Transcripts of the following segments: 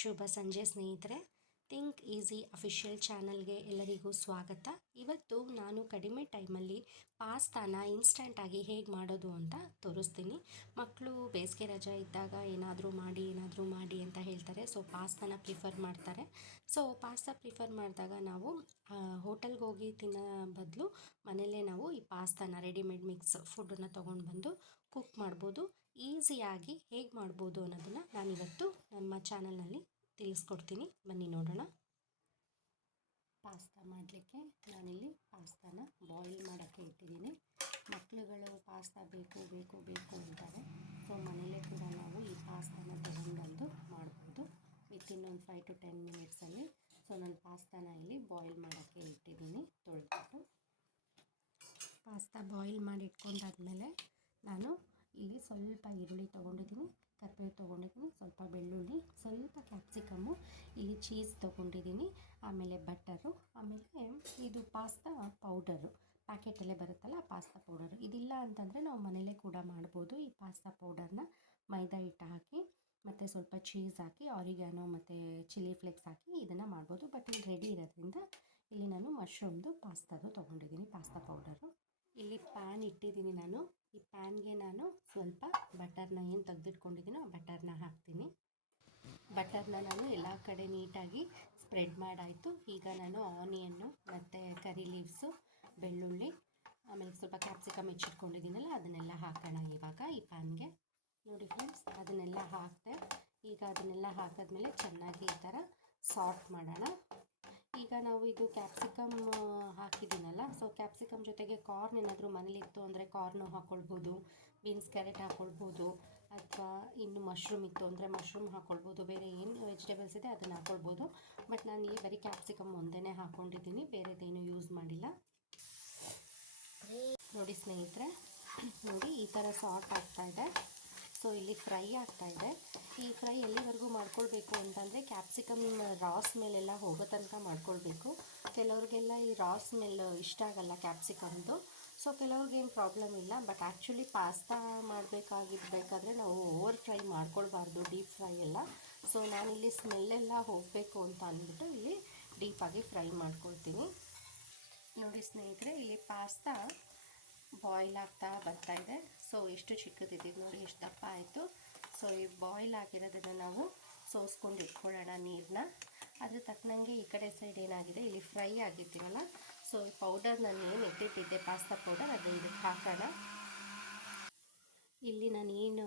ಶುಭ ಸಂಜೆ ಸ್ನೇಹಿತರೆ. Think easy official ಚಾನಲ್ಗೆ ಎಲ್ಲರಿಗೂ ಸ್ವಾಗತ. ಇವತ್ತು ನಾನು ಕಡಿಮೆ ಟೈಮಲ್ಲಿ ಪಾಸ್ತಾನ ಇನ್ಸ್ಟಂಟಾಗಿ ಹೇಗೆ ಮಾಡೋದು ಅಂತ ತೋರಿಸ್ತೀನಿ. ಮಕ್ಕಳು ಬೇಸಿಗೆ ರಜೆ ಇದ್ದಾಗ ಏನಾದರೂ ಮಾಡಿ ಅಂತ ಹೇಳ್ತಾರೆ. ಸೊ ಪಾಸ್ತಾನ ಪ್ರಿಫರ್ ಮಾಡ್ತಾರೆ. ಸೊ ಪಾಸ್ತಾ ಪ್ರಿಫರ್ ಮಾಡಿದಾಗ ನಾವು ಹೋಟೆಲ್ಗೆ ಹೋಗಿ ತಿನ್ನೋ ಬದಲು ಮನೆಯಲ್ಲೇ ನಾವು ಈ ಪಾಸ್ತಾನ ರೆಡಿಮೇಡ್ ಮಿಕ್ಸ್ ಫುಡ್ಡನ್ನು ತೊಗೊಂಡು ಬಂದು ಕುಕ್ ಮಾಡ್ಬೋದು. ಈಸಿಯಾಗಿ ಹೇಗೆ ಮಾಡ್ಬೋದು ಅನ್ನೋದನ್ನು ನಾನಿವತ್ತು ನಮ್ಮ ಚಾನಲ್ನಲ್ಲಿ ತಿಳಿಸ್ಕೊಡ್ತೀನಿ. ಬನ್ನಿ ನೋಡೋಣ. ಪಾಸ್ತಾ ಮಾಡಲಿಕ್ಕೆ ನಾನಿಲ್ಲಿ ಪಾಸ್ತಾನ ಬಾಯ್ಲ್ ಮಾಡೋಕ್ಕೆ ಇಟ್ಟಿದ್ದೀನಿ. ಮಕ್ಕಳುಗಳು ಪಾಸ್ತಾ ಬೇಕು ಅಂತಾರೆ. ಸೊ ಮನೇಲೇ ಕೂಡ ನಾವು ಈ ಪಾಸ್ತಾನ ತೊಗೊಂಡ್ಬಂದು ಮಾಡ್ಬೋದು ವಿತಿನ್ ಒಂದು 5 to 10 ಮಿನಿಟ್ಸಲ್ಲಿ. ಸೊ ನಾನು ಪಾಸ್ತಾನ ಇಲ್ಲಿ ಬಾಯ್ಲ್ ಮಾಡೋಕ್ಕೆ ಇಟ್ಟಿದ್ದೀನಿ. ತೊಳೆದ್ಬಿಟ್ಟು ಪಾಸ್ತಾ ಬಾಯ್ಲ್ ಮಾಡಿ ಇಟ್ಕೊಂಡಾದ್ಮೇಲೆ ನಾನು ಇಲ್ಲಿ ಸ್ವಲ್ಪ ಈರುಳ್ಳಿ ತೊಗೊಂಡಿದ್ದೀನಿ, ಕರಿಬೇವು ತೊಗೊಂಡಿದ್ದೀನಿ, ಸ್ವಲ್ಪ ಬೆಳ್ಳುಳ್ಳಿ, ಸ್ವಲ್ಪ ಕ್ಯಾಪ್ಸಿಕಮ್ಮು, ಇಲ್ಲಿ ಚೀಸ್ ತೊಗೊಂಡಿದ್ದೀನಿ, ಆಮೇಲೆ ಬಟರು, ಆಮೇಲೆ ಇದು ಪಾಸ್ತಾ ಪೌಡರು ಪ್ಯಾಕೆಟಲ್ಲೇ ಬರುತ್ತಲ್ಲ ಪಾಸ್ತಾ ಪೌಡರು. ಇದಿಲ್ಲ ಅಂತಂದರೆ ನಾವು ಮನೇಲೇ ಕೂಡ ಮಾಡ್ಬೋದು. ಈ ಪಾಸ್ತಾ ಪೌಡರ್ನ ಮೈದಾ ಹಿಟ್ಟು ಹಾಕಿ ಮತ್ತು ಸ್ವಲ್ಪ ಚೀಸ್ ಹಾಕಿ ಆರಿಗ್ಯಾನೋ ಮತ್ತು ಚಿಲ್ಲಿ ಫ್ಲೇಕ್ಸ್ ಹಾಕಿ ಇದನ್ನು ಮಾಡ್ಬೋದು. ಬಟ್ ಇಲ್ಲಿ ರೆಡಿ ಇರೋದ್ರಿಂದ ಇಲ್ಲಿ ನಾನು ಮಶ್ರೂಮ್ದು ಪಾಸ್ತಾದು ತೊಗೊಂಡಿದ್ದೀನಿ ಪಾಸ್ತಾ ಪೌಡರು. ಇಲ್ಲಿ ಪ್ಯಾನ್ ಇಟ್ಟಿದ್ದೀನಿ ನಾನು. ಈ ಪ್ಯಾನ್ಗೆ ನಾನು ಸ್ವಲ್ಪ ಬಟರ್ನ ಏನು ತೆಗೆದಿಟ್ಕೊಂಡಿದ್ದೀನೋ ಆ ಬಟರ್ನ ಹಾಕ್ತೀನಿ. ಬಟರ್ನ ನಾನು ಎಲ್ಲ ಕಡೆ ನೀಟಾಗಿ ಸ್ಪ್ರೆಡ್ ಮಾಡಾಯಿತು. ಈಗ ನಾನು ಆನಿಯನ್ನು ಮತ್ತು ಕರಿ ಲೀವ್ಸು, ಬೆಳ್ಳುಳ್ಳಿ, ಆಮೇಲೆ ಸ್ವಲ್ಪ ಕ್ಯಾಪ್ಸಿಕಮ್ ಹೆಚ್ಚಿಟ್ಕೊಂಡಿದ್ದೀನಲ್ಲ ಅದನ್ನೆಲ್ಲ ಹಾಕೋಣ ಇವಾಗ ಈ ಪ್ಯಾನ್ಗೆ. ನೋಡಿ ಫ್ರೆಂಡ್ಸ್, ಅದನ್ನೆಲ್ಲ ಹಾಕಿದೆ. ಈಗ ಅದನ್ನೆಲ್ಲ ಹಾಕಿದ್ಮೇಲೆ ಚೆನ್ನಾಗಿ ಈ ಥರ ಸಾಫ್ಟ್ ಮಾಡೋಣ. ಈಗ ನಾವು ಇದು ಕ್ಯಾಪ್ಸಿಕಮ್ ಹಾಕಿದ್ದೀನಲ್ಲ, ಸೊ ಕ್ಯಾಪ್ಸಿಕಮ್ ಜೊತೆಗೆ ಕಾರ್ನ್ ಏನಾದರೂ ಮನೇಲಿತ್ತು ಅಂದರೆ ಕಾರ್ನು ಹಾಕ್ಕೊಳ್ಬೋದು, ಬೀನ್ಸ್ ಕ್ಯಾರೆಟ್ ಹಾಕ್ಕೊಳ್ಬೋದು, ಅಥವಾ ಇನ್ನು ಮಶ್ರೂಮ್ ಇತ್ತು ಅಂದರೆ ಮಶ್ರೂಮ್ ಹಾಕ್ಕೊಳ್ಬೋದು, ಬೇರೆ ಏನು ವೆಜಿಟೇಬಲ್ಸ್ ಇದೆ ಅದನ್ನು ಹಾಕ್ಕೊಳ್ಬೋದು. ಬಟ್ ನಾನು ಇಲ್ಲಿ ಬರೀ ಕ್ಯಾಪ್ಸಿಕಮ್ ಒಂದೇ ಹಾಕ್ಕೊಂಡಿದ್ದೀನಿ, ಬೇರೆದೇನು ಯೂಸ್ ಮಾಡಿಲ್ಲ. ನೋಡಿ ಸ್ನೇಹಿತರೆ, ನೋಡಿ ಈ ಥರ ಸಾಫ್ಟ್ ಆಗ್ತಾಯಿದೆ. ಸೊ ಇಲ್ಲಿ ಫ್ರೈ ಆಗ್ತಾಯಿದೆ. ಈ ಫ್ರೈ ಎಲ್ಲಿವರೆಗೂ ಮಾಡ್ಕೊಳ್ಬೇಕು ಅಂತಂದರೆ ಕ್ಯಾಪ್ಸಿಕಮ್ ರಾ ಸ್ಮೆಲ್ಲೆಲ್ಲ ಹೋಗೋ ತನಕ ಮಾಡ್ಕೊಳ್ಬೇಕು. ಕೆಲವ್ರಿಗೆಲ್ಲ ಈ ರಾ ಸ್ಮೆಲ್ ಇಷ್ಟ ಆಗಲ್ಲ ಕ್ಯಾಪ್ಸಿಕಮ್ದು. ಸೊ ಕೆಲವ್ರಿಗೇನು ಪ್ರಾಬ್ಲಮ್ ಇಲ್ಲ. ಬಟ್ ಆ್ಯಕ್ಚುಲಿ ಪಾಸ್ತಾ ಮಾಡಬೇಕಾದ್ರೆ ನಾವು ಓವರ್ ಫ್ರೈ ಮಾಡ್ಕೊಳ್ಬಾರ್ದು, ಡೀಪ್ ಫ್ರೈ ಎಲ್ಲ. ಸೊ ನಾನಿಲ್ಲಿ ಸ್ಮೆಲ್ಲೆಲ್ಲ ಹೋಗಬೇಕು ಅಂತ ಅಂದ್ಬಿಟ್ಟು ಇಲ್ಲಿ ಡೀಪಾಗಿ ಫ್ರೈ ಮಾಡ್ಕೊಳ್ತೀನಿ. ನೋಡಿ ಸ್ನೇಹಿತರೆ, ಇಲ್ಲಿ ಪಾಸ್ತಾ ಬಾಯ್ಲ್ ಆಗ್ತಾ ಬರ್ತಾಯಿದೆ. ಸೊ ಎಷ್ಟು ಚಿಕ್ಕದಿದೆ ನೋಡಿ, ಎಷ್ಟು ದಪ್ಪ ಆಯಿತು. ಸೊ ಈ ಬಾಯ್ಲ್ ಆಗಿರೋದನ್ನು ನಾವು ಸೋಸ್ಕೊಂಡು ಇಟ್ಕೊಳ್ಳೋಣ ನೀರನ್ನ. ಅದ್ರ ತಕ್ಕನಂಗೆ ಈ ಕಡೆ ಸೈಡ್ ಏನಾಗಿದೆ, ಇಲ್ಲಿ ಫ್ರೈ ಆಗಿರ್ತೀವಲ್ಲ, ಸೊ ಈ ಪೌಡರ್ ನಾನು ಏನು ಇಟ್ಟಿದ್ದೆ ಪಾಸ್ತಾ ಪೌಡರ್ ಅದು ಇದಕ್ಕೆ ಹಾಕೋಣ. ಇಲ್ಲಿ ನಾನು ಏನು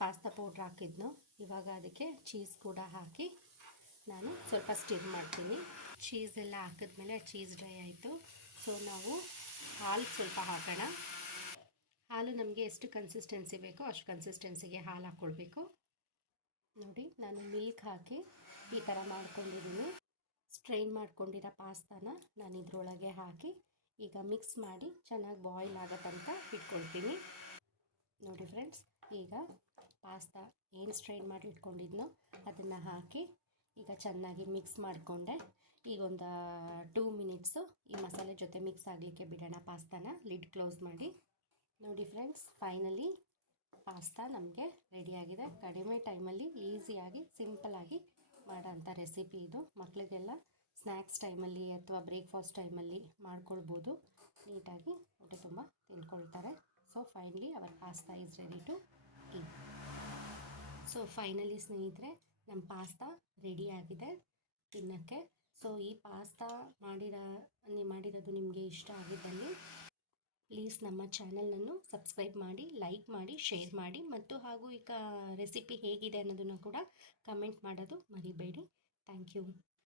ಪಾಸ್ತಾ ಪೌಡ್ರ್ ಹಾಕಿದ್ನೋ ಇವಾಗ ಅದಕ್ಕೆ ಚೀಸ್ ಕೂಡ ಹಾಕಿ ನಾನು ಸ್ವಲ್ಪ ಸ್ಟಿರ್ ಮಾಡ್ತೀನಿ. ಚೀಸ್ ಎಲ್ಲ ಹಾಕಿದ್ಮೇಲೆ ಚೀಸ್ ಡ್ರೈ ಆಯಿತು. ಸೊ ನಾವು ಹಾಲು ಸ್ವಲ್ಪ ಹಾಕೋಣ. ಹಾಲು ನಮಗೆ ಎಷ್ಟು ಕನ್ಸಿಸ್ಟೆನ್ಸಿ ಬೇಕೋ ಅಷ್ಟು ಕನ್ಸಿಸ್ಟೆನ್ಸಿಗೆ ಹಾಲು ಹಾಕ್ಕೊಳ್ಬೇಕು. ನೋಡಿ ನಾನು ಮಿಲ್ಕ್ ಹಾಕಿ ಈ ಥರ ಮಾಡ್ಕೊಂಡಿದ್ದೀನಿ. ಸ್ಟ್ರೈನ್ ಮಾಡ್ಕೊಂಡಿರೋ ಪಾಸ್ತಾನ ನಾನು ಇದರೊಳಗೆ ಹಾಕಿ ಈಗ ಮಿಕ್ಸ್ ಮಾಡಿ ಚೆನ್ನಾಗಿ ಬಾಯ್ಲ್ ಆಗೋ ತನಕ ಇಟ್ಕೊಳ್ತೀನಿ. ನೋಡಿ ಫ್ರೆಂಡ್ಸ್, ಈಗ ಪಾಸ್ತಾ ಏನು ಸ್ಟ್ರೈನ್ ಮಾಡಿ ಇಟ್ಕೊಂಡಿದ್ನೋ ಅದನ್ನು ಹಾಕಿ ಈಗ ಚೆನ್ನಾಗಿ ಮಿಕ್ಸ್ ಮಾಡಿಕೊಂಡೆ. ಈಗ ಒಂದು 2 ಮಿನಿಟ್ಸು ಈ ಮಸಾಲೆ ಜೊತೆ ಮಿಕ್ಸ್ ಆಗಲಿಕ್ಕೆ ಬಿಡೋಣ ಪಾಸ್ತಾನ, ಲಿಡ್ ಕ್ಲೋಸ್ ಮಾಡಿ. ನೋಡಿ ಫ್ರೆಂಡ್ಸ್, ಫೈನಲಿ ಪಾಸ್ತಾ ನಮಗೆ ರೆಡಿಯಾಗಿದೆ. ಕಡಿಮೆ ಟೈಮಲ್ಲಿ ಈಸಿಯಾಗಿ ಸಿಂಪಲ್ಲಾಗಿ ಮಾಡೋಂಥ ರೆಸಿಪಿ ಇದು. ಮಕ್ಕಳಿಗೆಲ್ಲ ಸ್ನ್ಯಾಕ್ಸ್ ಟೈಮಲ್ಲಿ ಅಥವಾ ಬ್ರೇಕ್ಫಾಸ್ಟ್ ಟೈಮಲ್ಲಿ ಮಾಡ್ಕೊಳ್ಬೋದು. ನೀಟಾಗಿ ಹೊಟ್ಟೆ ತುಂಬ ತಿನ್ಕೊಳ್ತಾರೆ. So finally our pasta is ready to eat. So finally ಸ್ನೇಹಿತರೆ, ನಮ್ಮ ಪಾಸ್ತಾ ರೆಡಿಯಾಗಿದೆ ತಿನ್ನೋಕ್ಕೆ. ಸೊ ಈ ಪಾಸ್ತಾ ಮಾಡಿರೋದು ನಿಮಗೆ ಇಷ್ಟ ಆಗಿದ್ದಲ್ಲಿ ಪ್ಲೀಸ್ ನಮ್ಮ ಚಾನಲನ್ನು ಸಬ್ಸ್ಕ್ರೈಬ್ ಮಾಡಿ, ಲೈಕ್ ಮಾಡಿ, ಶೇರ್ ಮಾಡಿ, ಮತ್ತು ಹಾಗೂ ಈಗ ರೆಸಿಪಿ ಹೇಗಿದೆ ಅನ್ನೋದನ್ನು ಕೂಡ ಕಮೆಂಟ್ ಮಾಡೋದು ಮರಿಬೇಡಿ. Thank you.